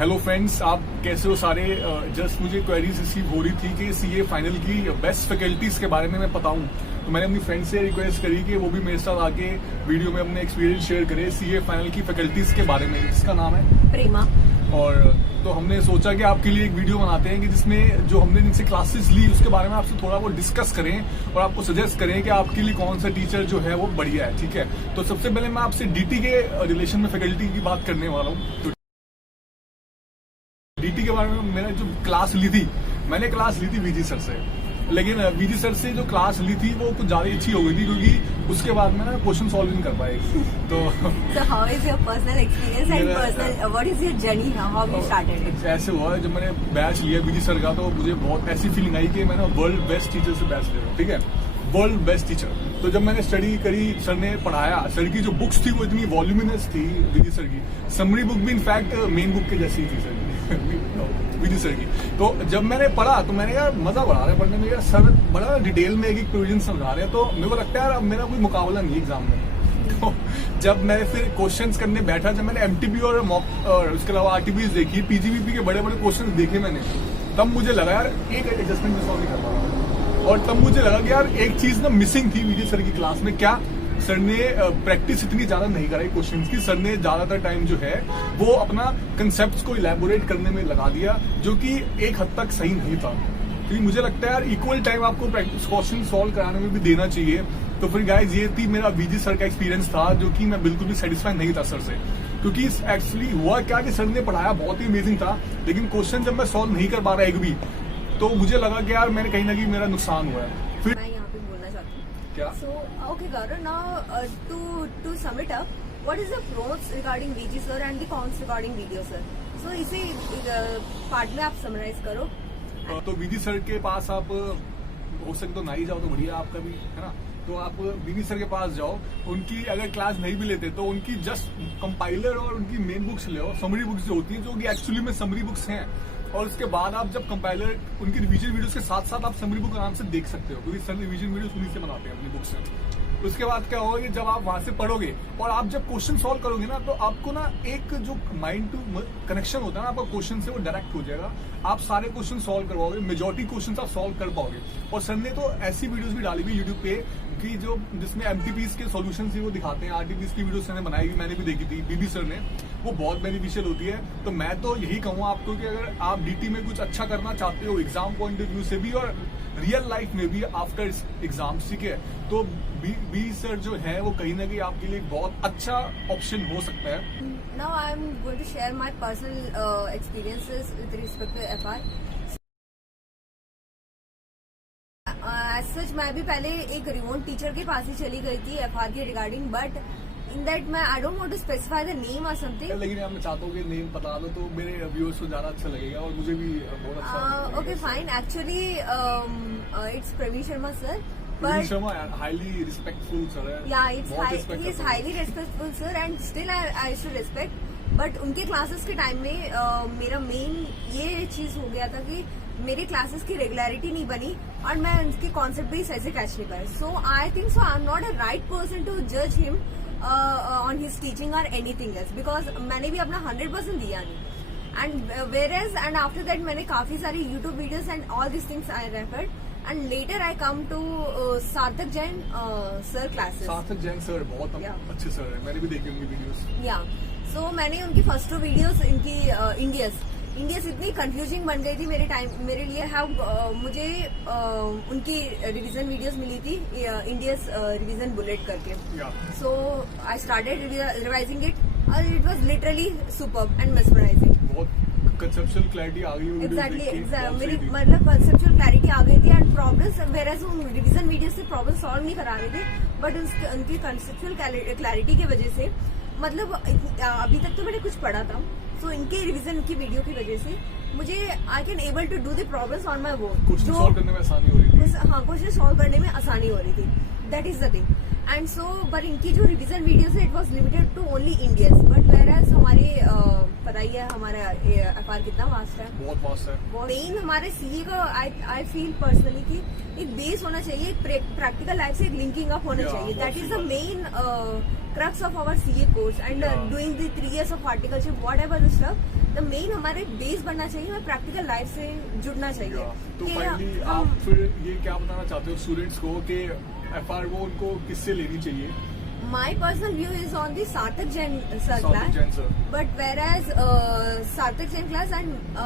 Hello friends, आप कैसे हो सारे। जस्ट मुझे क्वेरीज रिसीव हो रही थी कि सीए फाइनल की बेस्ट फैकल्टीज के बारे में मैं बताऊं, तो मैंने अपनी फ्रेंड से रिक्वेस्ट करी कि वो भी मेरे साथ आके वीडियो में अपने एक्सपीरियंस शेयर करे सीए फाइनल की फैकल्टीज के बारे में, जिसका नाम है प्रेमा। और तो हमने सोचा कि आपके लिए एक वीडियो बनाते हैं कि जिसमें जो हमने जिनसे क्लासेस ली उसके बारे में आपसे थोड़ा बहुत डिस्कस करें और आपको सजेस्ट करें कि आपके लिए कौन सा टीचर जो है वो बढ़िया है। ठीक है, तो सबसे पहले मैं आपसे डीटी के रिलेशन में फैकल्टी की बात करने वाला हूँ। डीटी के बारे में मैंने जो क्लास ली थी, मैंने क्लास ली थी वीजी सर से, लेकिन वीजी सर से जो क्लास ली थी वो कुछ ज्यादा अच्छी हो गई थी क्योंकि उसके बाद मैं क्वेश्चन सॉल्व नहीं कर पाए। तो how is your personal experience and personal what is your journey, how you started it? ऐसे हुआ जब मैंने बैच लिया वीजी सर का, तो मुझे बहुत ऐसी फीलिंग आई कि मैंने वर्ल्ड बेस्ट टीचर से बैच ले रहा हूँ। ठीक है, वर्ल्ड बेस्ट टीचर। तो जब मैंने स्टडी करी, सर ने पढ़ाया, सर की जो बुक्स थी वो इतनी वॉल्यूमिनस थी वीजी सर की, समरी बुक भी इनफैक्ट मेन बुक के जैसी थी सर वीजी सर की। तो जब मैंने पढ़ा तो मैंने यार मजा बढ़ा रहा है पढ़ने में, यार सर बड़ा डिटेल में एक प्रोविजन समझा रहे हैं, तो मेरे को लगता है यार अब मेरा कोई मुकाबला नहीं एग्जाम में। तो जब मैं फिर क्वेश्चंस करने बैठा, जब मैंने एमटीबी और मॉक और उसके अलावा आरटीबीज देखी, पीजीबीपी के बड़े बड़े क्वेश्चन देखे मैंने, तब मुझे लगा यार एक एडजस्टमेंट में सॉल्व नहीं कर पा रहा। और तब मुझे लगा कि यार एक चीज ना मिसिंग थी वीजी सर की क्लास में। क्या? सर ने प्रैक्टिस इतनी ज्यादा नहीं कराई क्वेश्चंस की, सर ने ज्यादातर टाइम जो है वो अपना कंसेप्ट्स को इलैबोरेट करने में लगा दिया, जो कि एक हद तक सही नहीं था। क्योंकि मुझे लगता है यार इक्वल टाइम आपको प्रैक्टिस क्वेश्चन सॉल्व कराने में भी देना चाहिए। तो फिर गाइस ये थी मेरा वीजी सर का एक्सपीरियंस था, जो कि मैं बिल्कुल भी सेटिस्फाई नहीं था सर से। क्योंकि एक्चुअली हुआ क्या कि सर ने पढ़ाया बहुत ही अमेजिंग था, लेकिन क्वेश्चन जब मैं सॉल्व नहीं कर पा रहा एक भी, तो मुझे लगा कि यार मैंने कहीं ना कहीं मेरा नुकसान हुआ है। फिर मैं यहाँ पे बोलना चाहती हूँ क्या? So okay Gaurav, now to sum it up, what is the pros regarding VG sir and the cons regarding video sir? So इसे पार्ट में आप समराइज करो। तो वीजी सर के पास आप हो सके तो नहीं जाओ तो बढ़िया आपका भी, है ना। तो आप वीजी सर के पास जाओ, उनकी अगर क्लास नहीं भी लेते तो उनकी जस्ट कंपाइलर और उनकी मेन बुक्स ले, समरी बुक्स जो होती हैं, जो कि एक्चुअली में समरी बुक्स हैं। और उसके बाद आप जब कंपाइलर उनकी रिवीजन वीडियोस के साथ साथ आप समरी बुक आराम से देख सकते हो, क्योंकि सर रिवीजन वीडियोस उन्हीं से बनाते हैं अपनी बुक से। उसके बाद क्या होगा कि जब आप वहां से पढ़ोगे और आप जब क्वेश्चन सॉल्व करोगे ना, तो आपको ना एक जो माइंड टू कनेक्शन होता है ना आपका क्वेश्चन से, वो डायरेक्ट हो जाएगा। आप सारे क्वेश्चन सॉल्व करवाओगे, मेजॉरिटी क्वेश्चन आप सॉल्व कर पाओगे। और सर ने तो ऐसी वीडियोस भी डाली हुई यूट्यूब पे कि जो जिसमें एमटीपीज के सॉल्यूशंस ही वो दिखाते हैं। आरटीपीज की वीडियोस ने बनाई हुई, मैंने भी देखी थी बीबी सर ने, वो बहुत बेनिफिशियल होती है। तो मैं तो यही कहूंगा आपको कि अगर आप डीटी में कुछ अच्छा करना चाहते हो एग्जाम पॉइंट ऑफ व्यू से भी और रियल लाइफ में भी आफ्टर एग्जाम, ठीक है, तो बी सर जो है वो कहीं ना कहीं आपके लिए बहुत अच्छा ऑप्शन हो सकता है। Now I am going to share my personal experiences with respect to FR. As such मैं भी पहले एक रिमोट टीचर के पास ही चली गई थी एफआर के रिगार्डिंग, बट इन दैट मैं I don't want to specify the name और समथिंग, लेकिन मैं चाहता हूँ कि नेम बता दो तो मेरे व्यूअर्स को ज्यादा अच्छा लगेगा और मुझे भी बहुत अच्छा। Okay fine, actually it's Praveen Sharma sir, Praveen Sharma highly respectful sir है। Yeah he is highly respectful sir and still I should respect. But उनके क्लासेस के टाइम में मेरा मेन ये चीज हो गया था कि मेरे क्लासेस की रेगुलरिटी नहीं बनी और मैं उनके कॉन्सेप्ट भी सही से कैच नहीं पाई। So I think so I am not a right person to जज him on his teaching or anything else, because मैंने भी अपना 100% दिया नहीं। And where and after that मैंने काफी सारी YouTube videos and all this things I referred and later I come to Sarthak Jain sir classes. सार्थक जैन सर बहुत अच्छे सर है, मैंने भी देखी उनकी वीडियोस। या सो मैंने उनकी फर्स्ट 2 वीडियोस, इनकी इंडियस इतनी कंफ्यूजिंग बन गई थी मेरे लिए। मुझे उनकी रिवीजन वीडियोस मिली थी, इंडियस रिवीजन बुलेट करके। सो आई स्टार्टेड रिवाइजिंग इट और it was literally superb and mesmerising. बहुत कंसेप्चुअल क्लैरिटी आ गई। एग्जैक्टली मेरी मतलब कंसेप्चुअल क्लैरिटी आ गई थी एंड प्रॉब्लम्स, वेयरएज वो रिवीजन वीडियो से प्रॉब्लम सॉल्व नहीं करा रहे थे, बट उनकी कंसेप्चुअल क्लैरिटी की वजह से, मतलब अभी तक तो मैंने कुछ पढ़ा था, सो इनके रिवीजन की वीडियो की वजह से मुझे I can able to do the problems on my work. Question solve करने में आसानी हो रही थी। हाँ, क्वेश्चन सॉल्व करने में आसानी हो रही थी, that is the thing. And so but इनकी जो रिवीजन वीडियोस है it was limited to only Indians, but whereas हमारे पता ही है हमारा एफआर कितना वास्ट है, बहुत वास्ट है। मेन हमारे सीए का आई फील पर्सनली कि एक बेस होना चाहिए, एक प्रैक्टिकल लाइफ से एक लिंकिंग अप होना चाहिए, that is the main crux of our CA course and doing the 3 years of articleship whatever the stuff, the main हमारे बेस बनना चाहिए, हमें प्रैक्टिकल लाइफ से जुड़ना चाहिए। तो फाइनली आप फिर ये क्या बताना चाहते हो स्टूडेंट्स को कि एफआर वो उनको किससे लेनी चाहिए? My personal view is on the Sarthak Jain sir Sarthak class, Jain sir. but whereas Sarthak Jain class and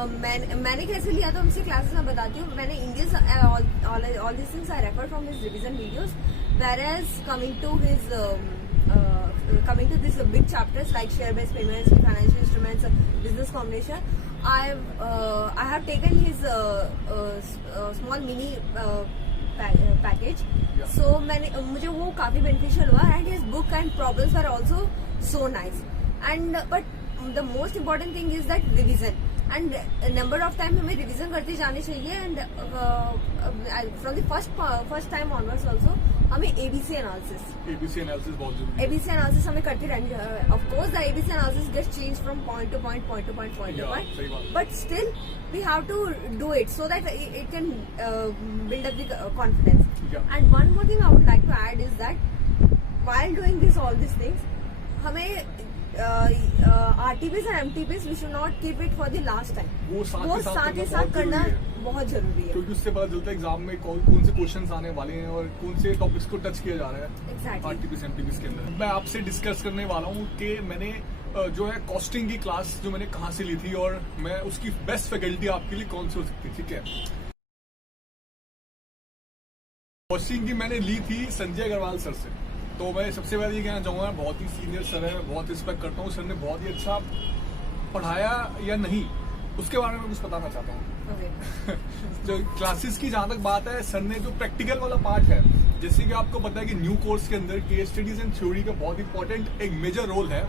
मैंने कैसे लिया था उनसे क्लासेस मैं बताती हूँ। मैंने Indians all these things I refer from his revision videos, whereas coming to these big chapters like share based payments, financial instruments, business combination, I have taken his small mini package, so मुझे वो काफी beneficial हुआ and his book and problems are also so nice and but the most important thing is that revision and number of time हमें revision करते जाने चाहिए and from the first time onwards also हमें ABC analysis बहुत जरूरी है। ABC analysis हमें करते रहने, of course the ABC analysis gets change from point to point, but still we have to do it so that it can build up the confidence. And one more thing I would like to add is that while doing all these things, हमें RTPs and MTPs we should not keep it for the last time. वो साथ ही साथ करना बहुत जरूरी है, क्योंकि उससे पता चलता है एग्जाम में कौन से क्वेश्चंस आने वाले हैं और कौन से टॉपिक्स को टच किया जा रहा है। Exactly. RTPs MTPs के अंदर मैं आपसे डिस्कस करने वाला हूँ कि मैंने जो है कॉस्टिंग की क्लास जो मैंने कहाँ से ली थी और मैं उसकी बेस्ट फैकल्टी आपके लिए कौन सी हो सकती है। ठीक है, कॉस्टिंग की मैंने ली थी संजय अग्रवाल सर से। तो मैं सबसे पहले ये कहना चाहूंगा, बहुत ही सीनियर सर है, बहुत रिस्पेक्ट करता हूँ। सर ने बहुत ही अच्छा पढ़ाया या नहीं उसके बारे में कुछ बताना चाहता हूँ। जो क्लासेस की जहां तक बात है, सर ने जो प्रैक्टिकल वाला पार्ट है, जैसे कि आपको पता है कि न्यू कोर्स के अंदर केस स्टडीज एंड थ्योरी का बहुत इंपॉर्टेंट एक मेजर रोल है।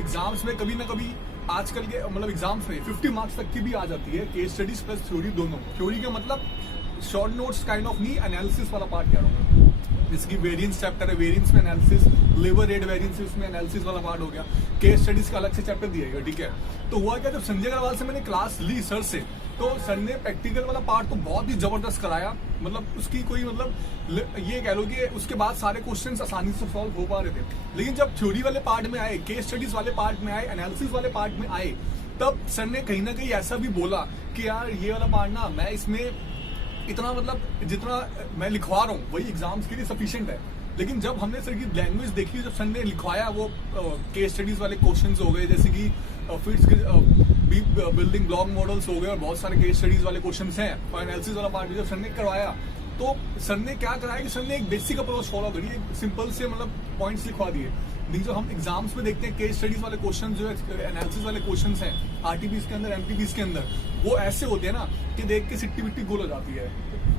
एग्जाम्स में कभी ना कभी आजकल के मतलब एग्जाम्स में 50 मार्क्स तक की भी आ जाती है केस स्टडीज प्लस थ्योरी दोनों। थ्योरी का मतलब शॉर्ट नोट्स काइंड ऑफ नहीं, एनालिसिस वाला पार्ट कह रहा हूँ। जिसकी वेरिएंस चैप्टर है, वेरिएंस में एनालिसिस, लेबर रेट वेरिएंस उसमें एनालिसिस वाला पार्ट हो गया, केस स्टडीज का अलग से चैप्टर दिया गया। ठीक है, तो हुआ क्या, जब संजय अग्रवाल से मैंने क्लास ली सर से, तो सर ने प्रैक्टिकल वाला पार्ट तो बहुत ही जबरदस्त कराया। मतलब उसकी कोई मतलब ये कह लो कि उसके बाद सारे क्वेश्चंस आसानी से सॉल्व हो पा रहे थे। लेकिन जब थ्योरी वाले पार्ट में आए, केस स्टडीज वाले पार्ट में आए, एनालिसिस वाले पार्ट में आए, तब सर ने कहीं ना कहीं ऐसा भी बोला कि यार ये वाला पार्ट ना, मैं इसमें इतना मतलब जितना मैं लिखवा रहा हूँ वही एग्जाम्स के लिए सफिशिएंट है। लेकिन जब हमने सर की लैंग्वेज देखी, जब सर ने लिखवाया वो केस स्टडीज वाले क्वेश्चंस हो गए, जैसे कि फिट्स बिल्डिंग ब्लॉक मॉडल्स हो गए और बहुत सारे केस स्टडीज वाले क्वेश्चंस हैं, और एनालिसिस वाला पार्ट भी जब सर ने करवाया, तो सर ने क्या कराया कि सर ने एक बेसिक अप्रोच फॉलो करी, एक सिंपल से मतलब पॉइंट्स लिखवा दिए। नहीं जो हम एग्जाम्स में देखते हैं केस स्टडीज वाले क्वेश्चन जो है, एनालिसिस वाले क्वेश्चन हैं आरटीपीस के अंदर, एमटीपीस के अंदर, वो ऐसे होते हैं ना कि देख के सिट्टी बिट्टी गोल हो जाती है।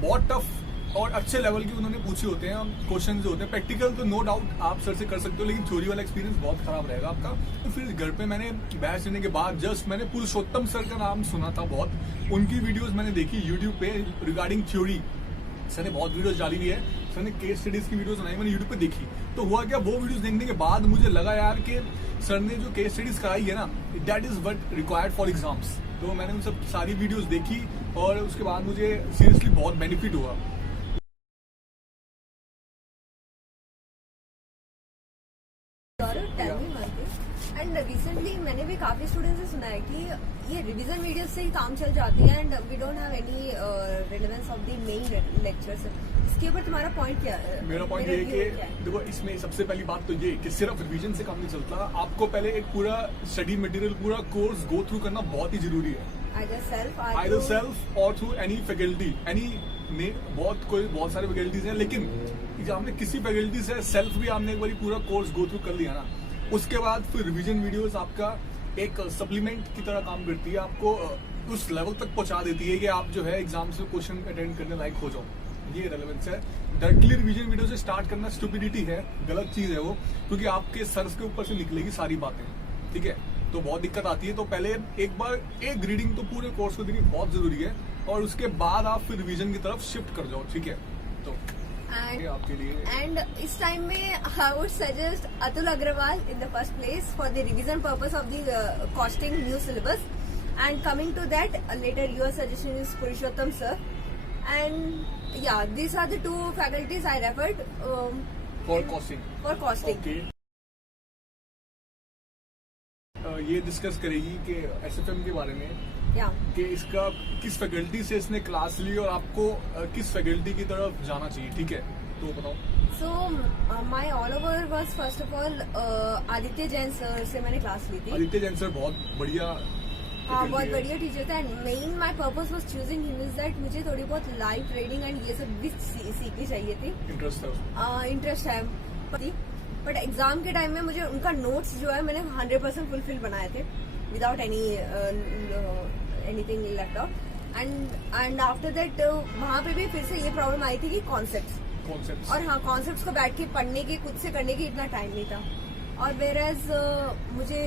बहुत टफ और अच्छे लेवल के उन्होंने पूछे होते हैं क्वेश्चन जो होते हैं। प्रैक्टिकल तो नो डाउट आप सर से कर सकते हो, लेकिन थ्योरी वाला एक्सपीरियंस बहुत खराब रहेगा आपका। तो फिर घर पे मैंने बैच लेने के बाद जस्ट मैंने पुरुषोत्तम सर का नाम सुना था बहुत, उनकी वीडियोस मैंने देखी यूट्यूब पे रिगार्डिंग थ्योरी। सर ने बहुत वीडियोस डाली हुई है, सर ने केस स्टडीज की वीडियोस बनाई, मैंने यूट्यूब पे देखी। तो हुआ क्या, वो वीडियोस देखने के बाद मुझे लगा यार कि सर ने जो केस स्टडीज कराई है ना, that is what required for exams. तो मैंने उन सब सारी वीडियोस देखी और उसके बाद मुझे सीरियसली बहुत बेनिफिट हुआ। एंड रिसेंटली मैंने भी काफी स्टूडेंट्स से सुना है कि ये रिवीजन वीडियोस से ही काम चल जाती है and we don't have any relevance of the main lectures. इसके ऊपर तुम्हारा पॉइंट क्या है? मेरा पॉइंट ये है कि देखो, इसमें सबसे पहली बात तो ये कि सिर्फ रिवीजन से काम नहीं चलता, आपको पहले एक पूरा स्टडी मटेरियल, पूरा कोर्स गो थ्रू करना बहुत ही जरूरी है। आइदर सेल्फ और थ्रू एनी फैकल्टी, बहुत सारे फैकल्टीज हैं, लेकिन जब आपने किसी फैकल्टी से सेल्फ भी आपने एक बार पूरा कोर्स गो थ्रू कर लिया ना, उसके बाद फिर रिवीजन वीडियोस आपका एक सप्लीमेंट की तरह काम करती है, आपको उस लेवल तक पहुंचा देती है कि आप जो है एग्जाम से क्वेश्चन अटेंड करने लायक हो जाओ। ये रेलेवेंस है। डायरेक्टली रिवीजन वीडियो से स्टार्ट करना स्टुपिडिटी है, गलत चीज है वो, क्योंकि आपके सर के ऊपर से निकलेगी सारी बातें। ठीक है, तो बहुत दिक्कत आती है। तो पहले एक बार एक रीडिंग तो पूरे कोर्स को देनी बहुत जरूरी है, और उसके बाद आप फिर रिवीजन की तरफ शिफ्ट कर जाओ। ठीक है, तो एंड आपके लिए एंड इस टाइम में I would suggest Atul Agarwal in the first place for the revision purpose of the costing new syllabus. And coming to that, later your suggestion is Purushottam sir. And yeah, these are the two faculties I referred for costing. for costing. Okay. ये discuss करेगी कि SFM के बारे में Yeah. कि इसका किस faculty से इसने क्लास ली और आपको किस फैकल्टी की तरफ जाना चाहिए. ठीक है, तो बताओ. So my all over was first of all Aditya Jain sir से मैंने क्लास ली थी. आदित्य जैन सर बहुत बढ़िया. हाँ, बहुत बढ़िया टीचर था. And main my purpose was choosing him is that मुझे थोड़ी बहुत लाइव ट्रेडिंग एंड ये सब भी सीखनी चाहिए थी. इंटरेस्ट था. इंटरेस्ट है बट एग्जाम के टाइम में मुझे उनका नोट्स जो है मैंने 100% फुलफिल बनाए थे without anything left out. And after that वहाँ पे भी फिर से ये प्रॉब्लम आई थी कि कॉन्सेप्ट. और हाँ, कॉन्सेप्ट को बैठ के पढ़ने की खुद से करने की इतना टाइम नहीं था. और वेरएज मुझे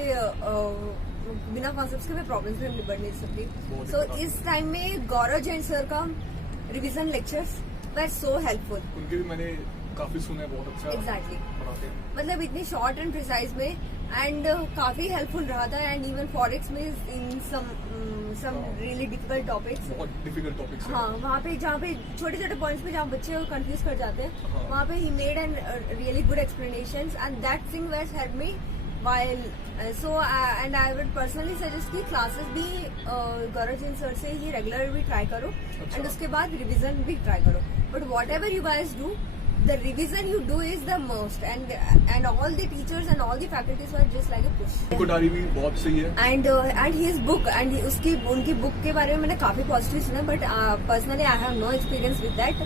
बिना कॉन्सेप्ट के मैं प्रॉब्लम्स में निपट नहीं सकती. सो इस टाइम में गौरव जैन सर का रिवीजन लेक्चर्स वर सो हेल्पफुल. उनके भी मैंने काफी सुने, बहुत अच्छा एग्जैक्टली. पढ़ाते हैं. मतलब इतनी शॉर्ट एंड प्रिसाइज में एंड काफी हेल्पफुल रहा था. एंड इवन फॉरेक्स में इन सम रियली डिफिकल्ट टॉपिक्स. बहुत डिफिकल्ट टॉपिक्स. हाँ, वहाँ पे जहाँ पे छोटे छोटे पॉइंट्स पे जहाँ बच्चे कंफ्यूज कर जाते हैं, हाँ. वहाँ पे ही made an really good explanation and that thing was help me while so and I would personally suggest कि क्लासेस भी गौरव जैन सर से ही रेगुलर भी ट्राई करो एंड उसके बाद रिवीजन भी ट्राई करो. But whatever you guys do, the revision you do is the most and all the teachers and all the faculties were just like a push. Kothari भी बहुत सही है. and his book and उनकी book के बारे में मैंने काफी पॉजिटिव सुना. But personally I have no experience with that.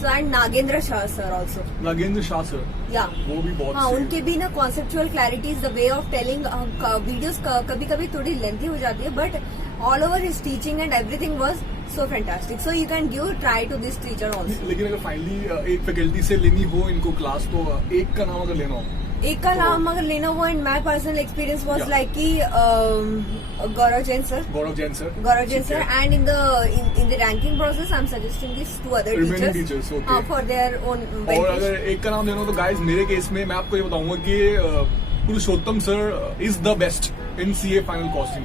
So and Nagendra Shah sir also. Nagendra Shah sir. Yeah वो भी बहुत हाँ, सही है. उनके भी ना conceptual clarities, the way of telling videos कभी कभी थोड़ी लेंथी हो जाती है but all over his teaching and everything was so fantastic. So you can give try to this teacher also. लेकिन अगर फाइनली एक फैकल्टी से लेनी हो इनको क्लास, तो एक का नाम अगर लेना हो, एक का नाम अगर लेना हो, and my personal experience was like कि Gaurav Jain sir. And in the ranking process I am suggesting this to other teachers for their own. और अगर एक का नाम लेना हो तो गाइस मेरे केस में मैं आपको ये बताऊंगा कि Purushottam sir is the best in CA final costing.